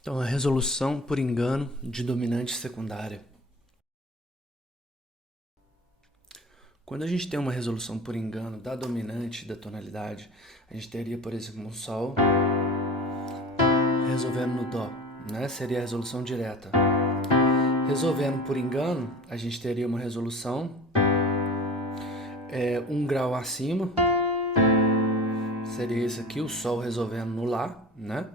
Então, a resolução por engano de dominante secundária. Quando a gente tem uma resolução por engano da dominante da tonalidade, a gente teria, por exemplo, um Sol resolvendo no Dó, né? Seria a resolução direta. Resolvendo por engano, a gente teria uma resolução um grau acima, seria esse aqui, o Sol resolvendo no Lá, né?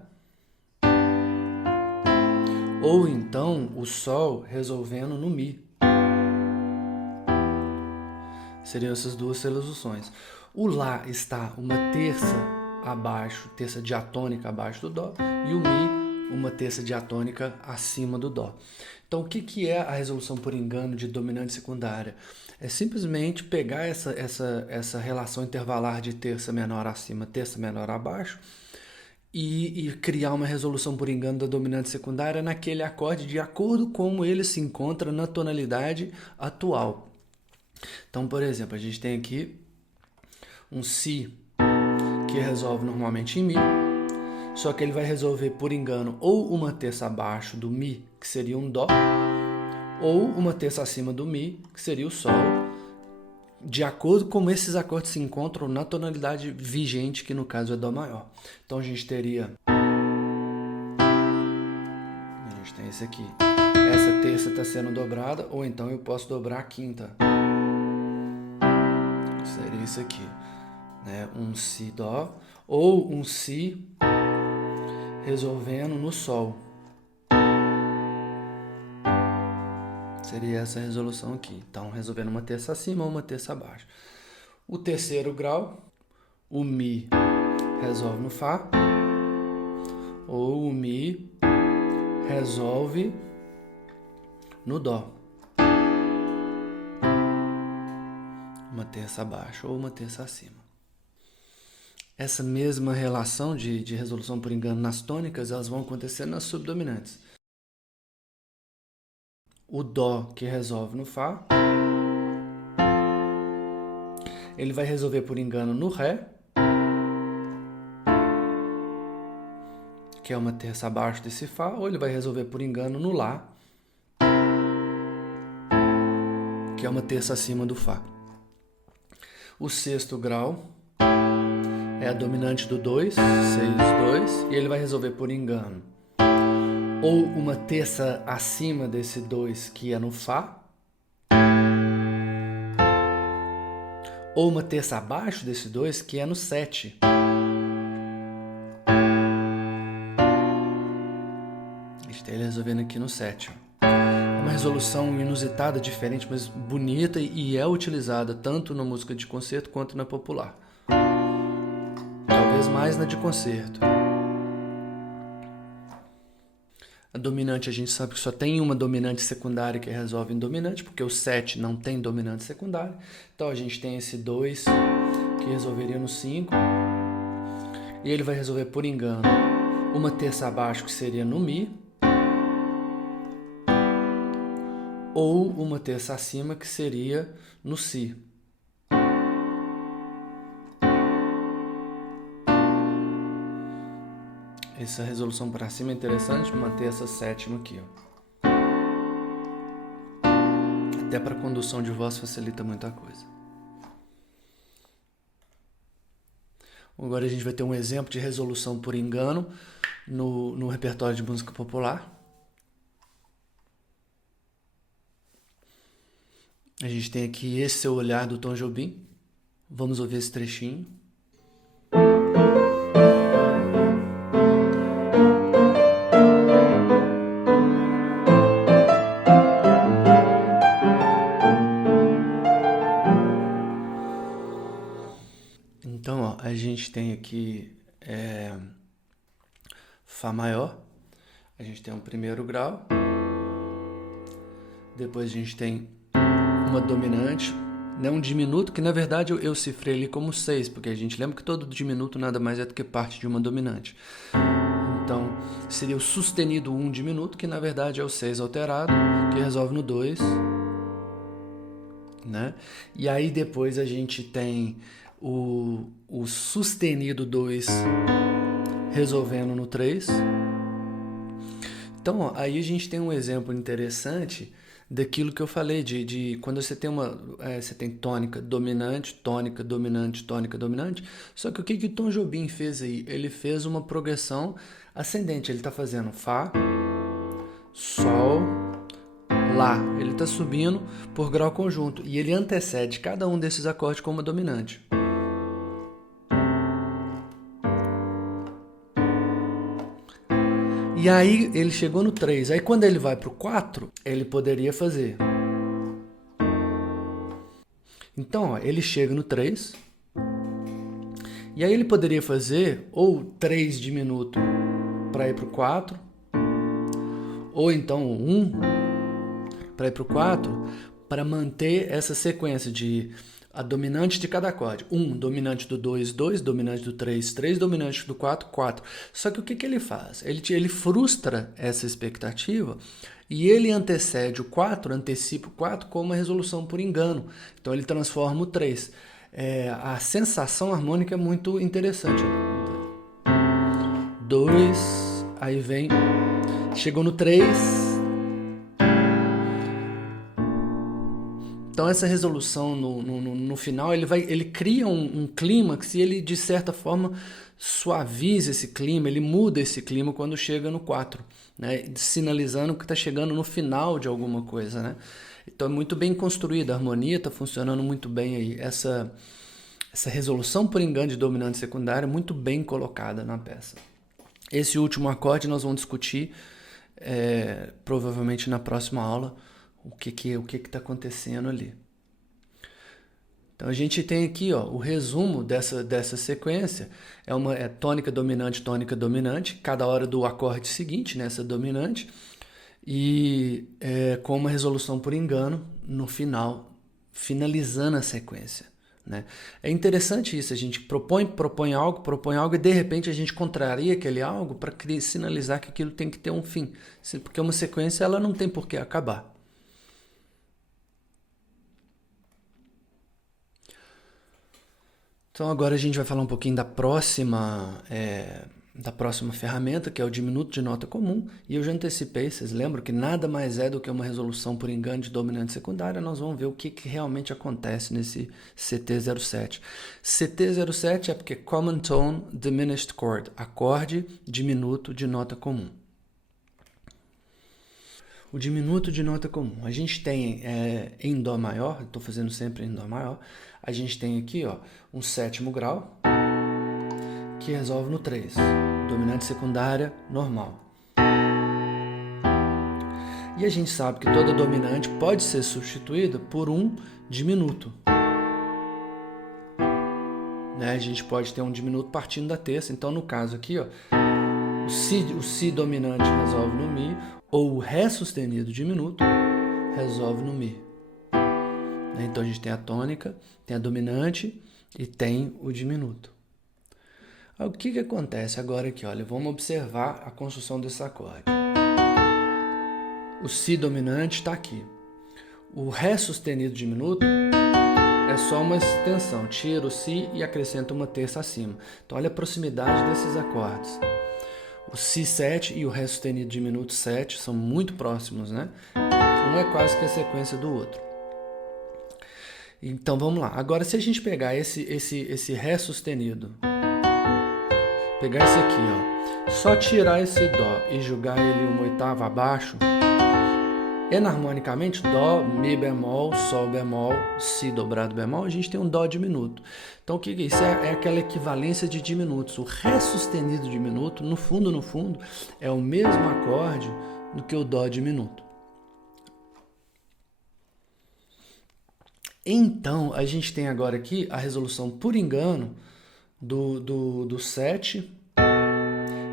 Ou então o Sol resolvendo no Mi. Seriam essas duas resoluções. O Lá está uma terça abaixo, terça diatônica abaixo do Dó, e o Mi uma terça diatônica acima do Dó. Então, o que é a resolução por engano de dominante secundária? É simplesmente pegar essa relação intervalar de terça menor acima, terça menor abaixo, e criar uma resolução por engano da dominante secundária naquele acorde de acordo com como ele se encontra na tonalidade atual. Então, por exemplo, a gente tem aqui um Si que resolve normalmente em Mi, só que ele vai resolver por engano ou uma terça abaixo do Mi, que seria um Dó, ou uma terça acima do Mi, que seria o Sol, de acordo com como esses acordes se encontram na tonalidade vigente, que no caso é Dó maior. Então a gente teria... A gente tem esse aqui. Essa terça está sendo dobrada, ou então eu posso dobrar a quinta. Seria isso aqui, né? Um Si Dó, ou um Si resolvendo no Sol. Seria essa resolução aqui. Então, resolvendo uma terça acima ou uma terça abaixo. O terceiro grau, o Mi resolve no Fá, ou o Mi resolve no Dó. Uma terça abaixo ou uma terça acima. Essa mesma relação de resolução por engano nas tônicas, elas vão acontecer nas subdominantes. O Dó que resolve no Fá, ele vai resolver por engano no Ré, que é uma terça abaixo desse Fá, ou ele vai resolver por engano no Lá, que é uma terça acima do Fá. O sexto grau é a dominante do 2, 6, 2, e ele vai resolver por engano ou uma terça acima desse 2, que é no Fá, ou uma terça abaixo desse 2, que é no 7. Está ele resolvendo aqui no 7. Uma resolução inusitada, diferente, mas bonita, e é utilizada tanto na música de concerto quanto na popular. Talvez mais na de concerto. A dominante, a gente sabe que só tem uma dominante secundária que resolve em dominante, porque o 7 não tem dominante secundária. Então a gente tem esse 2 que resolveria no 5. E ele vai resolver por engano uma terça abaixo, que seria no Mi, ou uma terça acima, que seria no Si. Essa resolução para cima é interessante, manter essa sétima aqui, ó. Até para condução de voz facilita muita coisa. Agora a gente vai ter um exemplo de resolução por engano no repertório de música popular. A gente tem aqui Esse Seu Olhar, do Tom Jobim. Vamos ouvir esse trechinho. Então, ó, a gente tem aqui Fá maior, a gente tem um primeiro grau, depois a gente tem uma dominante, né, um diminuto, que na verdade eu cifrei ali como 6, porque a gente lembra que todo diminuto nada mais é do que parte de uma dominante. Então, seria o sustenido 1 diminuto, que na verdade é o 6 alterado, que resolve no 2. Né? E aí depois a gente tem o sustenido 2 resolvendo no 3. Então, ó, aí a gente tem um exemplo interessante daquilo que eu falei, de quando você tem você tem tônica dominante, tônica dominante, tônica dominante. Só que o que o Tom Jobim fez aí? Ele fez uma progressão ascendente. Ele está fazendo Fá, Sol, Lá. Ele está subindo por grau conjunto. E ele antecede cada um desses acordes com uma dominante. E aí ele chegou no 3. Aí quando ele vai para o 4, ele poderia fazer. Então, ó, ele chega no 3. E aí ele poderia fazer ou 3 diminuto para ir para o 4. Ou então 1 para ir para o 4. Para manter essa sequência de a dominante de cada acorde. 1, dominante do 2, 2, dominante do 3, 3, dominante do 4, 4. Só que o que ele faz? Ele frustra essa expectativa e ele antecede o 4, antecipa o 4 com uma resolução por engano. Então ele transforma o 3. A sensação harmônica é muito interessante. 2, aí vem, chegou no 3. Então essa resolução no final, ele cria um clímax e ele de certa forma suaviza esse clima, ele muda esse clima quando chega no 4, né? Sinalizando que está chegando no final de alguma coisa, né? Então é muito bem construída, a harmonia está funcionando muito bem aí. Essa resolução por engano de dominante e secundária muito bem colocada na peça. Esse último acorde nós vamos discutir provavelmente na próxima aula. O que está acontecendo ali. Então a gente tem aqui, ó, o resumo dessa sequência. É tônica dominante, cada hora do acorde seguinte, nessa dominante, e com uma resolução por engano no final, finalizando a sequência. Né? É interessante isso, a gente propõe algo e de repente a gente contraria aquele algo para sinalizar que aquilo tem que ter um fim. Porque uma sequência ela não tem por que acabar. Então agora a gente vai falar um pouquinho da próxima ferramenta, que é o diminuto de nota comum. E eu já antecipei, vocês lembram que nada mais é do que uma resolução por engano de dominante secundária. Nós vamos ver o que realmente acontece nesse CT07. CT07 é porque Common Tone Diminished Chord, acorde diminuto de nota comum. O diminuto de nota comum. A gente tem em Dó maior, estou fazendo sempre em Dó maior, a gente tem aqui ó, um sétimo grau que resolve no 3, dominante secundária normal. E a gente sabe que toda dominante pode ser substituída por um diminuto. Né? A gente pode ter um diminuto partindo da terça, então no caso aqui, ó, o Si dominante resolve no Mi, ou o Ré sustenido diminuto resolve no Mi. Então a gente tem a tônica, tem a dominante e tem o diminuto. O que acontece agora aqui? Olha, vamos observar a construção desse acorde. O Si dominante está aqui. O Ré sustenido diminuto é só uma extensão. Tira o Si e acrescenta uma terça acima. Então olha a proximidade desses acordes. O Si7 e o Ré sustenido diminuto 7 são muito próximos, né? Um é quase que a sequência do outro. Então vamos lá. Agora se a gente pegar esse Ré sustenido, pegar esse aqui, ó, só tirar esse Dó e jogar ele uma oitava abaixo, enarmonicamente, Dó, Mi bemol, Sol bemol, Si dobrado bemol, a gente tem um Dó diminuto. Então o que é isso? É aquela equivalência de diminutos. O Ré sustenido diminuto, no fundo, é o mesmo acorde do que o Dó diminuto. Então, a gente tem agora aqui a resolução por engano do 7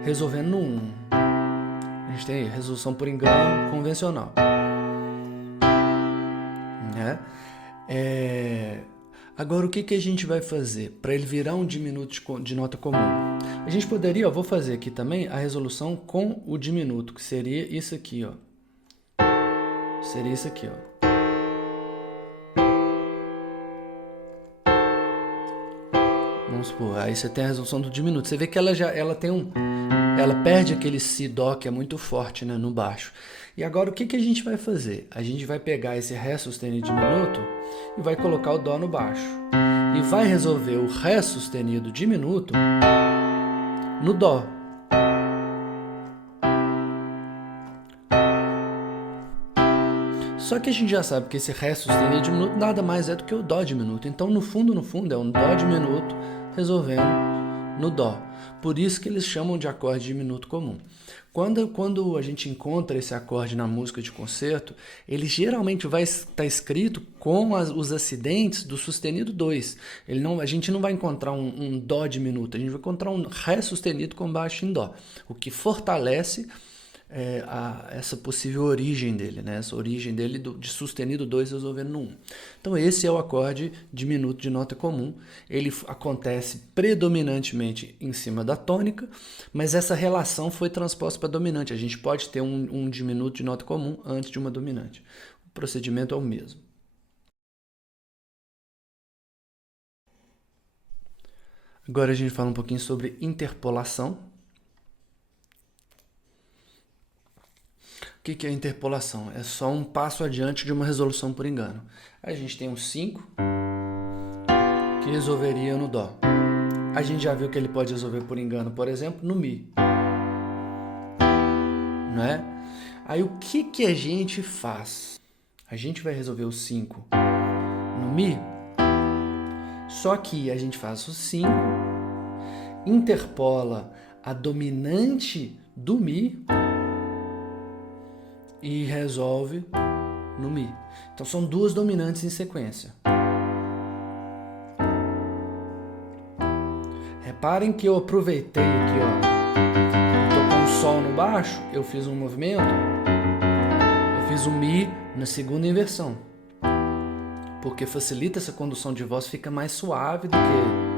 resolvendo no 1. A gente tem aí, resolução por engano convencional. Né? Agora, o que a gente vai fazer para ele virar um diminuto de nota comum? A gente poderia, vou fazer aqui também a resolução com o diminuto, que seria isso aqui, ó. Seria isso aqui, ó. Vamos supor, aí você tem a resolução do diminuto. Você vê que ela tem ela perde aquele si dó que é muito forte, né, no baixo. E agora o que a gente vai fazer? A gente vai pegar esse ré sustenido diminuto e vai colocar o dó no baixo. E vai resolver o ré sustenido diminuto no dó. Só que a gente já sabe que esse ré sustenido diminuto nada mais é do que o dó diminuto. Então, no fundo, é um dó diminuto resolvendo no dó. Por isso que eles chamam de acorde diminuto comum. Quando a gente encontra esse acorde na música de concerto, ele geralmente vai estar escrito com os acidentes do sustenido 2. A gente não vai encontrar um dó diminuto, a gente vai encontrar um ré sustenido com baixo em dó, o que fortalece essa possível origem dele, né? Essa origem dele de sustenido 2 resolvendo no 1. Então esse é o acorde diminuto de nota comum. Ele acontece predominantemente em cima da tônica, mas essa relação foi transposta para dominante. A gente pode ter um diminuto de nota comum antes de uma dominante. O procedimento é o mesmo. Agora a gente fala um pouquinho sobre interpolação. O que é interpolação? É só um passo adiante de uma resolução por engano. Aí a gente tem um 5 que resolveria no dó. A gente já viu que ele pode resolver por engano, por exemplo, no mi. Não é? Aí o que a gente faz? A gente vai resolver o 5 no mi, só que a gente faz o 5, interpola a dominante do mi e resolve no mi. Então são duas dominantes em sequência. Reparem que eu aproveitei aqui, ó. Estou com o sol no baixo, eu fiz um movimento, eu fiz o mi na segunda inversão. Porque facilita essa condução de voz, fica mais suave do que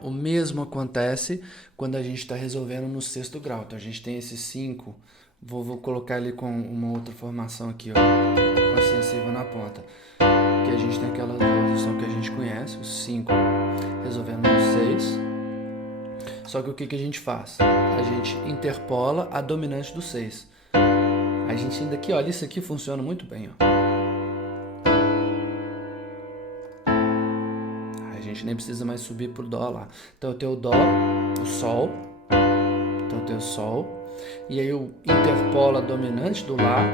o mesmo acontece quando a gente está resolvendo no sexto grau. Então a gente tem esse 5, vou colocar ele com uma outra formação aqui, ó, com a sensível na ponta. Que a gente tem aquela posição que a gente conhece, o 5 resolvendo no 6. Só que o que a gente faz? A gente interpola a dominante do 6. A gente ainda aqui, olha, isso aqui funciona muito bem, ó. A gente nem precisa mais subir pro dó lá. Então eu tenho o dó, o sol. Então eu tenho o sol. E aí eu interpolo a dominante do lá.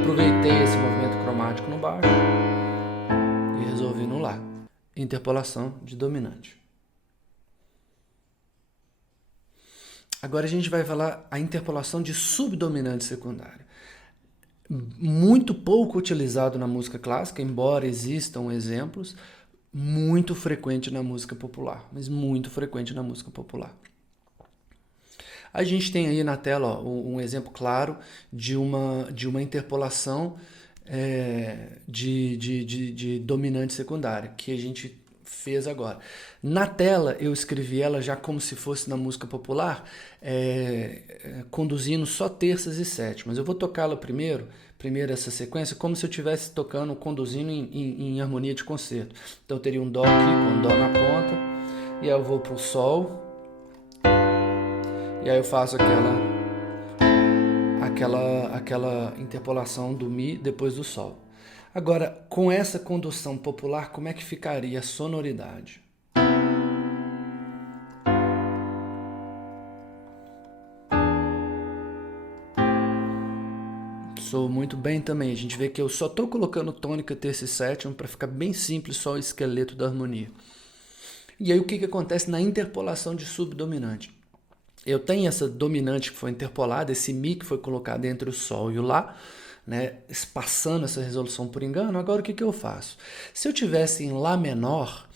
Aproveitei esse movimento cromático no baixo. E resolvi no lá. Interpolação de dominante. Agora a gente vai falar a interpolação de subdominante secundária. Muito pouco utilizado na música clássica, embora existam exemplos. Muito frequente na música popular, mas muito frequente na música popular. A gente tem aí na tela, ó, um exemplo claro de uma interpolação de dominante secundária, que a gente fez agora. Na tela eu escrevi ela já como se fosse na música popular, conduzindo só terças e sétimas. Eu vou tocá-la primeiro essa sequência, como se eu estivesse tocando, conduzindo em harmonia de concerto. Então eu teria um dó aqui, com um dó na ponta, e aí eu vou para o sol, e aí eu faço aquela interpolação do mi depois do sol. Agora, com essa condução popular, como é que ficaria a sonoridade? Sou muito bem também. A gente vê que eu só estou colocando tônica, terça e sétima para ficar bem simples, só o esqueleto da harmonia. E aí o que acontece na interpolação de subdominante? Eu tenho essa dominante que foi interpolada, esse mi que foi colocado entre o sol e o lá, né, espaçando essa resolução por engano. Agora o que eu faço? Se eu tivesse em lá menor,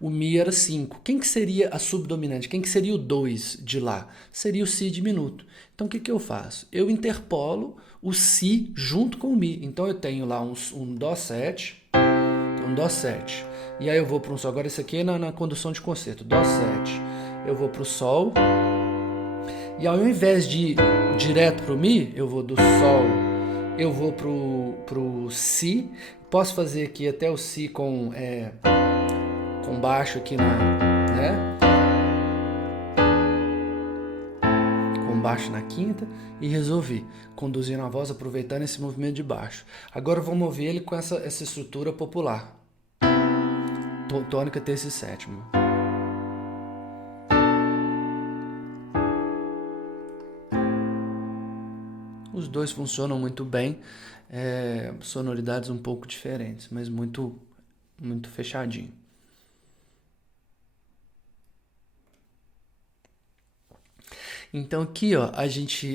o mi era 5. Quem que seria a subdominante? Quem que seria o 2 de lá? Seria o si diminuto. Então o que eu faço? Eu interpolo o si junto com o mi. Então eu tenho lá um dó 7, um dó 7. E aí eu vou para um sol. Agora isso aqui é na condução de concerto. Dó 7. Eu vou para o sol. E ao invés de ir direto para o mi, eu vou do sol, eu vou pro si. Posso fazer aqui até o Si com baixo aqui né? Com baixo na quinta e resolvi, conduzindo a voz, aproveitando esse movimento de baixo. Agora vamos ouvir ele com essa estrutura popular. Tônica, terça e sétima. Os dois funcionam muito bem, sonoridades um pouco diferentes, mas muito, muito fechadinho. Então aqui, ó,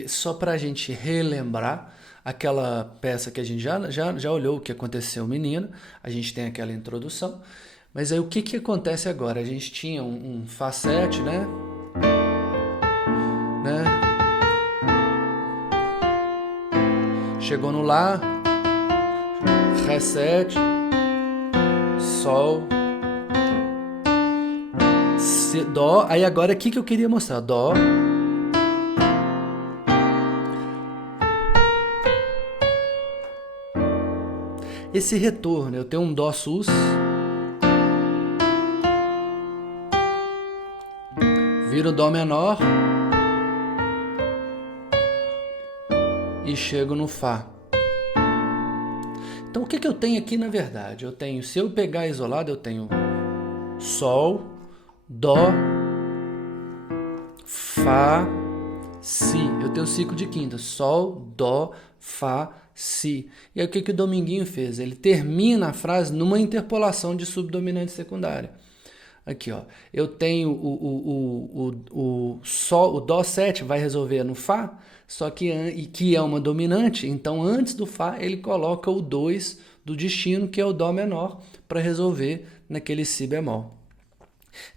só para a gente relembrar aquela peça que a gente já olhou o que aconteceu, menino, a gente tem aquela introdução, mas aí o que acontece agora? A gente tinha um Fá7, né? Chegou no Lá, Ré7, Sol, Si, Dó. Aí agora aqui que eu queria mostrar, Dó, esse retorno, eu tenho um Dó sus, viro Dó menor e chego no Fá. Então o que eu tenho aqui na verdade? Eu tenho, se eu pegar isolado, eu tenho Sol, Dó, Fá, Si. Eu tenho o ciclo de quinta, Sol, Dó, Fá, Si. E aí o que o Dominguinho fez? Ele termina a frase numa interpolação de subdominante secundária. Aqui, ó, eu tenho o Sol, o Dó7 vai resolver no Fá, só que é uma dominante, então antes do Fá ele coloca o 2 do destino, que é o Dó menor, para resolver naquele Si bemol.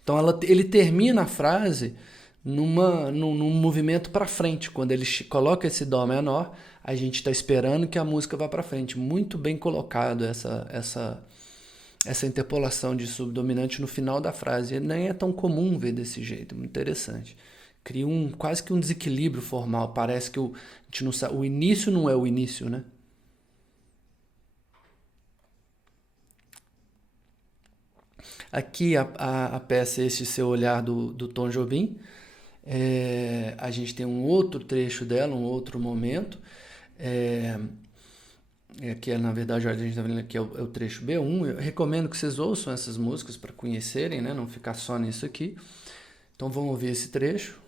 Então ele termina a frase num movimento para frente. Quando ele coloca esse Dó menor, a gente está esperando que a música vá para frente. Muito bem colocado essa interpolação de subdominante no final da frase. E nem é tão comum ver desse jeito, muito interessante. Cria quase que um desequilíbrio formal. Parece que a gente não sabe, o início não é o início, né? Aqui a peça, esse seu olhar do Tom Jobim. A gente tem um outro trecho dela, um outro momento. Que na verdade a gente está vendo aqui é o trecho B1. Eu recomendo que vocês ouçam essas músicas para conhecerem, né? Não ficar só nisso aqui. Então vamos ouvir esse trecho.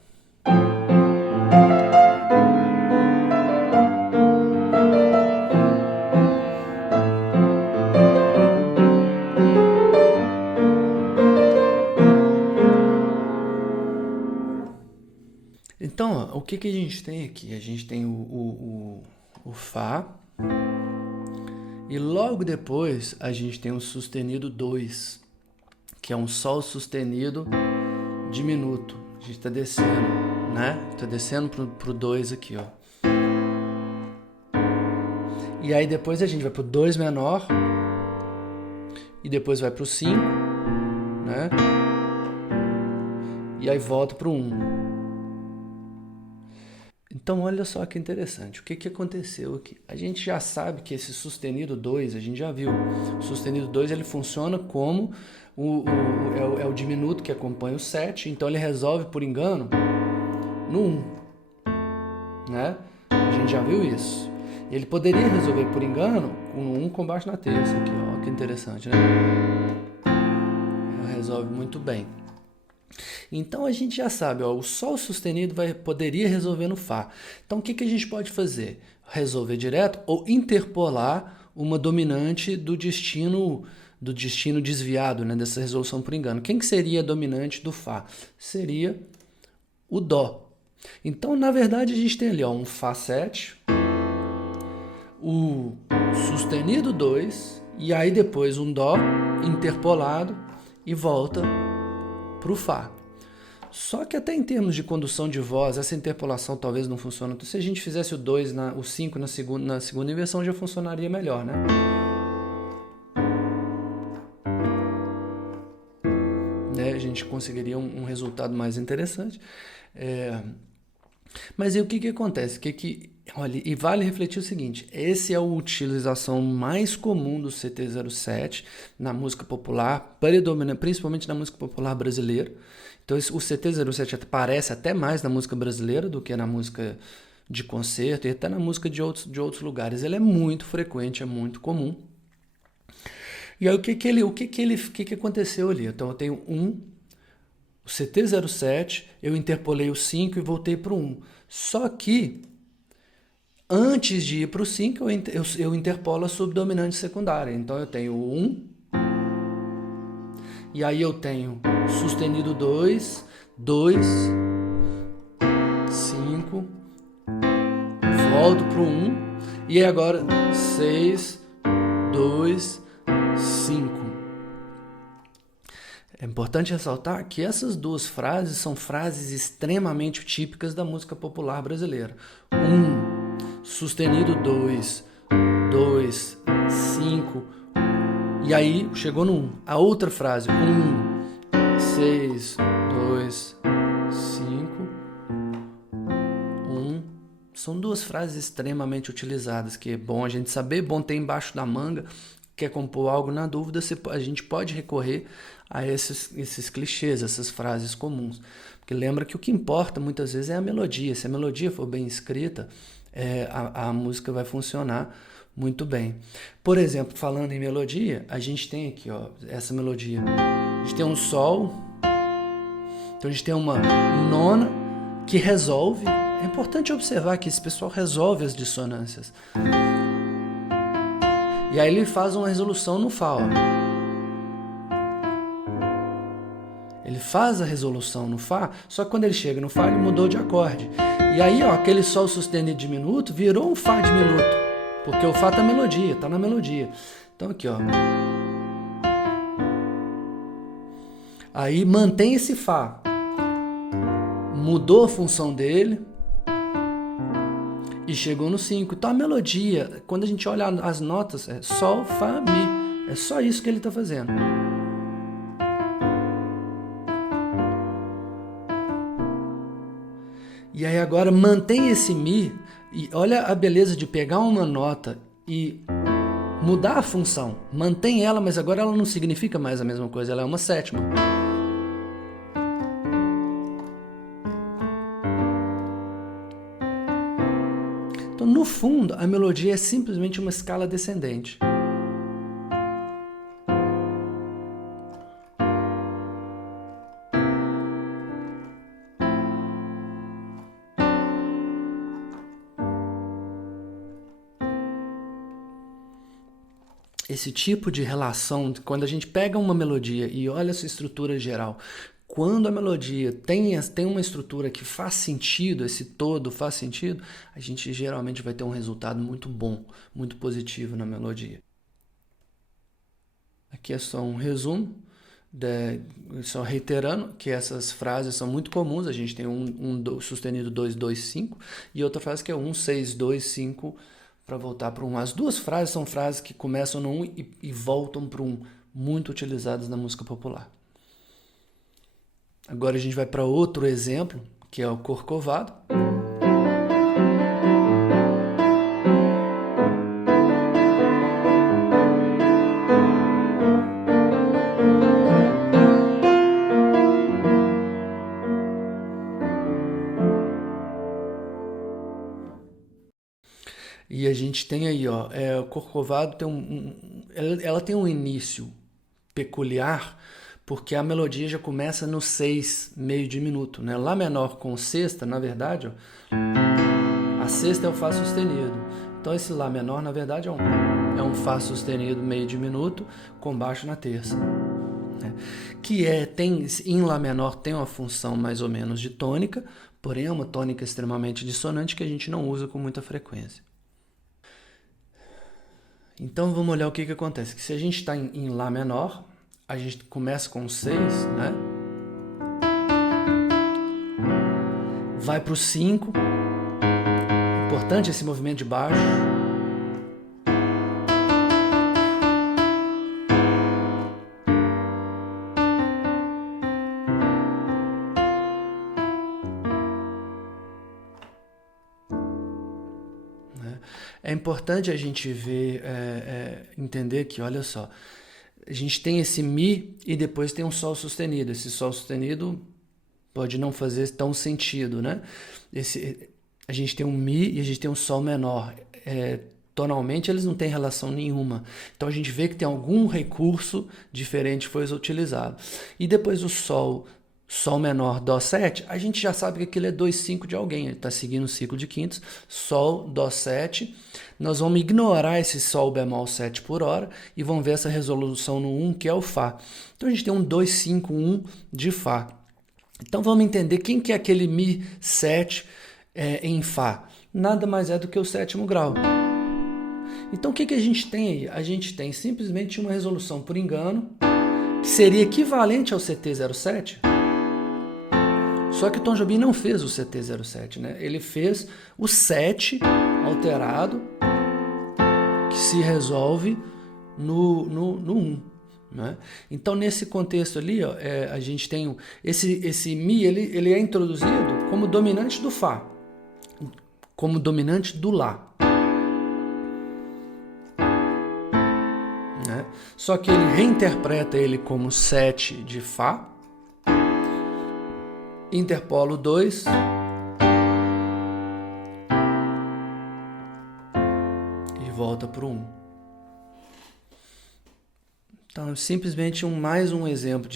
Então, o que a gente tem aqui? A gente tem o Fá, e logo depois a gente tem o sustenido 2, que é um Sol sustenido diminuto. A gente está descendo, né? Está descendo pro 2 aqui, ó. E aí depois a gente vai pro 2 menor, e depois vai pro 5, né? E aí volta pro 1. Então, olha só que interessante. O que aconteceu aqui? A gente já sabe que esse sustenido 2, a gente já viu. O sustenido 2 ele funciona como o diminuto que acompanha o 7. Então, ele resolve por engano no 1. Né? A gente já viu isso. Ele poderia resolver por engano com 1 com baixo na terça. Aqui, ó, que interessante, né? Ele resolve muito bem. Então a gente já sabe, ó, o Sol sustenido poderia resolver no Fá. Então o que a gente pode fazer? Resolver direto ou interpolar uma dominante do destino desviado, né, dessa resolução por engano. Quem que seria a dominante do Fá? Seria o Dó. Então, na verdade, a gente tem ali, ó, um Fá7, o sustenido 2, e aí depois um Dó interpolado e volta para o Fá. Só que até em termos de condução de voz, essa interpolação talvez não funcione. Então, se a gente fizesse o 5 na segunda inversão, já funcionaria melhor, né? A gente conseguiria um resultado mais interessante. Mas e o que acontece? Olha, e vale refletir o seguinte, esse é a utilização mais comum do CT07 na música popular, principalmente na música popular brasileira. Então o CT07 aparece até mais na música brasileira do que na música de concerto e até na música de outros lugares. Ele é muito frequente, é muito comum. E aí o que aconteceu ali? Então eu tenho o CT07, eu interpolei o 5 e voltei para o 1. Só que antes de ir para o 5, eu interpolo a subdominante secundária. Então eu tenho o 1, e aí eu tenho sustenido 2, 2, 5, volto para o 1, e agora 6, 2, 5. É importante ressaltar que essas duas frases são frases extremamente típicas da música popular brasileira. 1, sustenido 2, 2, 5, e aí chegou no 1. A outra frase, 1, 6, 2, 5, 1. São duas frases extremamente utilizadas, que é bom a gente saber, bom ter embaixo da manga. Quer compor algo na dúvida, a gente pode recorrer a esses clichês, essas frases comuns. Porque lembra que o que importa muitas vezes é a melodia. Se a melodia for bem escrita, a música vai funcionar muito bem. Por exemplo, falando em melodia, a gente tem aqui essa melodia. A gente tem um sol, então a gente tem uma nona que resolve. É importante observar que esse pessoal resolve as dissonâncias. E aí ele faz uma resolução no Fá. Ele faz a resolução no Fá, só que quando ele chega no Fá, ele mudou de acorde. E aí, aquele Sol sustenido diminuto virou um Fá diminuto, porque o Fá tá melodia, tá na melodia. Então aqui, Aí mantém esse Fá. Mudou a função dele e chegou no 5. Então a melodia, quando a gente olha as notas, é Sol, Fá, Mi. É só isso que ele está fazendo. E aí agora mantém esse Mi e olha a beleza de pegar uma nota e mudar a função. Mantém ela, mas agora ela não significa mais a mesma coisa, ela é uma sétima. Então, no fundo, a melodia é simplesmente uma escala descendente. Esse tipo de relação, quando a gente pega uma melodia e olha essa estrutura geral, quando a melodia tem uma estrutura que faz sentido, esse todo faz sentido, a gente geralmente vai ter um resultado muito bom, muito positivo na melodia. Aqui é só um resumo, só reiterando que essas frases são muito comuns. A gente tem um sustenido 2, 2, 5 e outra frase que é 1, 6, 2, 5 para voltar para 1. As duas frases são frases que começam no 1 e voltam para 1, muito utilizadas na música popular. Agora a gente vai para outro exemplo, que é o Corcovado. E a gente tem aí, o Corcovado tem ela tem um início peculiar, porque a melodia já começa no 6, meio diminuto, né? Lá menor com sexta, na verdade, a sexta é o Fá sustenido. Então esse Lá menor, na verdade, é um Fá sustenido meio diminuto com baixo na terça. Né? Em Lá menor tem uma função mais ou menos de tônica, porém é uma tônica extremamente dissonante que a gente não usa com muita frequência. Então vamos olhar o que acontece. Que se a gente está em Lá menor, a gente começa com 6, né? Vai para o 5. Importante esse movimento de baixo. É importante a gente ver, entender que, olha só, a gente tem esse Mi e depois tem um Sol sustenido. Esse Sol sustenido pode não fazer tão sentido, né? A gente tem um Mi e a gente tem um Sol menor. Tonalmente eles não têm relação nenhuma. Então a gente vê que tem algum recurso diferente que foi utilizado. E depois o Sol menor, Dó7, a gente já sabe que aquilo é 2,5 de alguém. Ele está seguindo o ciclo de quintos. Sol, Dó7. Nós vamos ignorar esse Sol bemol 7 por hora e vamos ver essa resolução no 1, que é o Fá. Então a gente tem um 2,5,1 de Fá. Então vamos entender quem que é aquele Mi 7 em Fá. Nada mais é do que o sétimo grau. Então o que a gente tem aí? A gente tem simplesmente uma resolução por engano, que seria equivalente ao CT07, só que o Tom Jobim não fez o CT07, né? Ele fez o 7 alterado, que se resolve no 1. Né? Então, nesse contexto ali, ó, a gente tem esse Mi, ele é introduzido como dominante do Fá, como dominante do Lá. Né? Só que ele reinterpreta ele como 7 de Fá, interpolo 2 e volta para o 1. Então, simplesmente mais um exemplo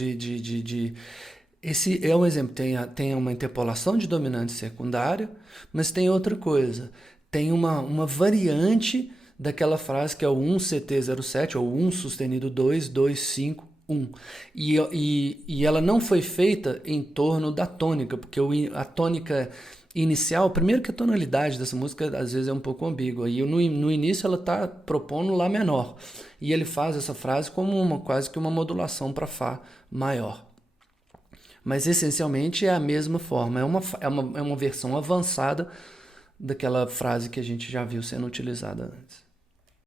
esse é um exemplo, tem uma interpolação de dominante secundária, mas tem outra coisa, tem uma variante daquela frase que é o 1CT07, ou 1 sustenido 2, 2, 5, 1. E ela não foi feita em torno da tônica, porque a tônica inicial, primeiro que a tonalidade dessa música às vezes é um pouco ambígua, e no início ela está propondo Lá menor, e ele faz essa frase como quase que uma modulação para Fá maior. Mas essencialmente é a mesma forma, é uma versão avançada daquela frase que a gente já viu sendo utilizada antes.